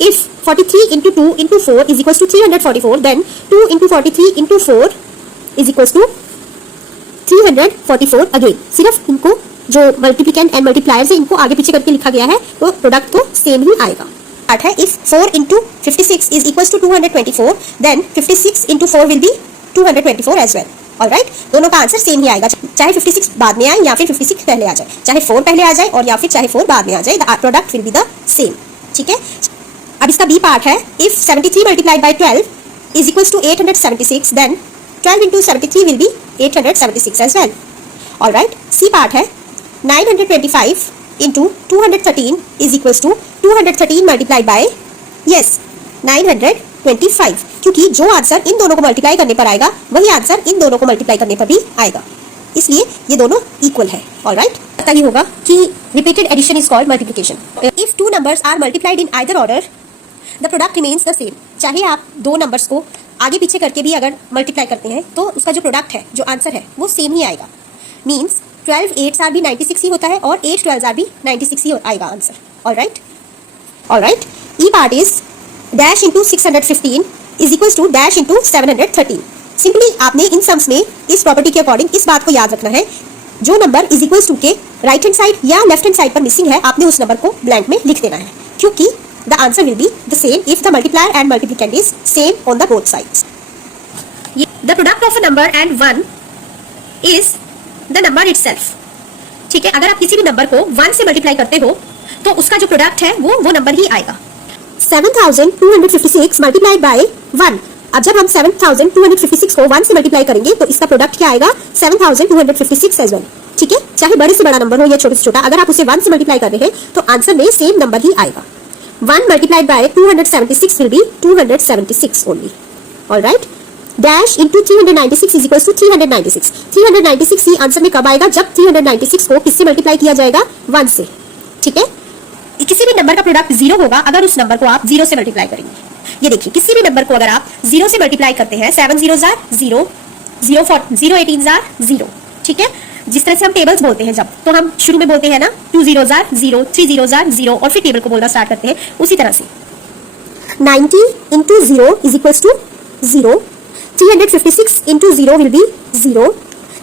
if 43 into 2 into 4 is equals to 344, then 2 into 43 into 4 is equals to 344 again. सिर्फ इनको जो multiplicand and multipliers है इनको आगे पीछे करके लिखा गया है, तो प्रोडक्ट तो सेम ही आएगा। पार्ट है if 4 into 56 is equals to 224, then 56 into 4 will be 224 as well। Alright, दोनों का आंसर सेम ही आएगा, चाहे 56 बाद में आए या फिर 56 पहले आ जाए, चाहे 4 पहले आ जाए और या फिर चाहे 4 बाद में आ जाए, the product will be the same. ठीक है, अब इसका बी पार्ट है if 73 multiplied by 12 is equals to 876, then 12 into 73 will be 876 as well। Alright, C part है 925 into 213 is equals to 213 multiplied by yes 925, क्योंकि जो आंसर इन दोनों को मल्टीप्लाई करने पर आएगा वही आंसर इन दोनों को मल्टीप्लाई करने पर भी आएगा, इसलिए ये दोनों इक्वल है। ऑलराइट, पता ही होगा कि repeated addition is called multiplication. If two numbers are multiplied in either order the product remains the same. चाहे आप दो नंबर्स को आगे पीछे करके भी अगर मल्टीप्लाई करते हैं तो उसका जो प्रोडक्ट है, जो आंसर है, वो सेम ही आएगा। मीन्स 12 8s आर भी 96 ही होता है और 8 12s आर भी 96 ही आएगा answer. Alright, alright, E part is dash into 615 is equal to dash into 713। Simply आपने इन सम्स में इस प्रॉपर्टी के अकॉर्डिंग इस बात को याद रखना है, जो नंबर इज इक्वल टू के राइट हैंड साइड या लेफ्ट हैंड साइड पर मिसिंग है, आपने उस नंबर को ब्लैंक में लिख देना है, क्योंकि the answer will be the same if the multiplier and multiplicand is same on the both sides. The product of a number and 1 is the number itself. ठीक है, अगर आप किसी भी नंबर को 1 से मल्टीप्लाई करते हो तो उसका जो प्रोडक्ट है वो नंबर ही आएगा। 7256 मल्टीप्लाइड बाय 1। अब जब हम 7256 को 1 से मल्टीप्लाई करेंगे तो इसका प्रोडक्ट क्या आएगा? 7256 एज वेल। ठीक है, चाहे बड़े से बड़ा नंबर हो या छोटे से छोटा, अगर आप उसे 1 से मल्टीप्लाई कर रहे हैं तो आंसर में सेम नंबर ही आएगा। 1 multiplied by 276 will be 276 only. Alright, dash into 396 is equal to 396। 396 ही आंसर में कब आएगा? जब 396 को किससे मल्टीप्लाई किया जाएगा? 1 से। ठीक है, किसी भी नंबर का प्रोडक्ट 0 होगा अगर उस नंबर को आप 0 से मल्टीप्लाई करेंगे। ये देखिए, किसी भी नंबर को अगर आप 0 से मल्टीप्लाई करते हैं, 7 zeros are 0, 0 18s are 0। ठीक है, जिस तरह से हम टेबल्स बोलते हैं, जब तो हम शुरू में बोलते हैं ना 2 zeros are 0, 3 zeros are 0 और फिर टेबल को बोलना स्टार्ट करते हैं, उसी तरह से 90 into 0 is equals to 0, 356 into 0 will be 0,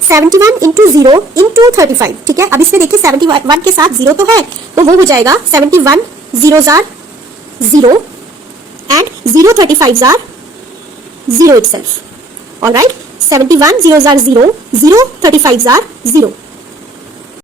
71 into 0 into 35। ठीक है, अब इसमें देखिए 71 के साथ 0 तो है, तो वो हो जाएगा 71 zeros are 0 and 0 35s are 0 itself। Alright, 71 zeros are 0, 0 35s are 0।